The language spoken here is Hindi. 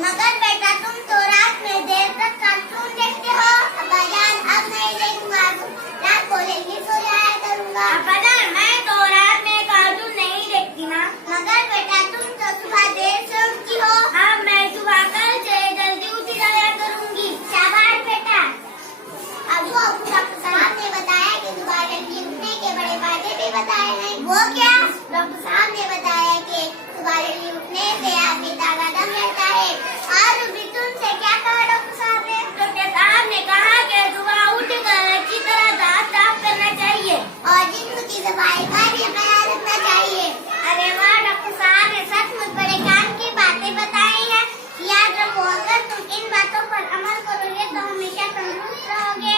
मगर बेटा तुम तो रात में देर तक कार्टून देखते हो। अब्बाजान अब नहीं देखूंगा, रात को जल्दी सो जाया करूंगा। अब्बाजान मैं तो रात में कार्टून नहीं देखती ना। मगर बेटा तुम तो सुबह देर से उठती हो। अब मैं सुबह कल से जल्दी उठ जाया करूंगी। शाबाश बेटा। अब वो डॉक्टर साहब ने बताया कि सुबह जल्दी उठने के बड़े फायदे भी बताए हैं। वो क्या? डॉक्टर साहब ने बताया कि सुबह जल्दी उठने से आदमी ताज़ादम रहता है। और भी तुमसे क्या कहा डॉक्टर साहब ने? डॉक्टर साहब ने कहा कि सुबह उठकर अच्छी तरह दांत साफ करना चाहिए और जिस्म की सफाई का भी ख्याल रखना चाहिए। अरे वाह, डॉक्टर साहब ने सचमुच बड़े काम की बातें बताई हैं। याद रखो, अगर तुम इन बातों पर अमल करोगे तो हमेशा तंदुरुस्त रहोगे।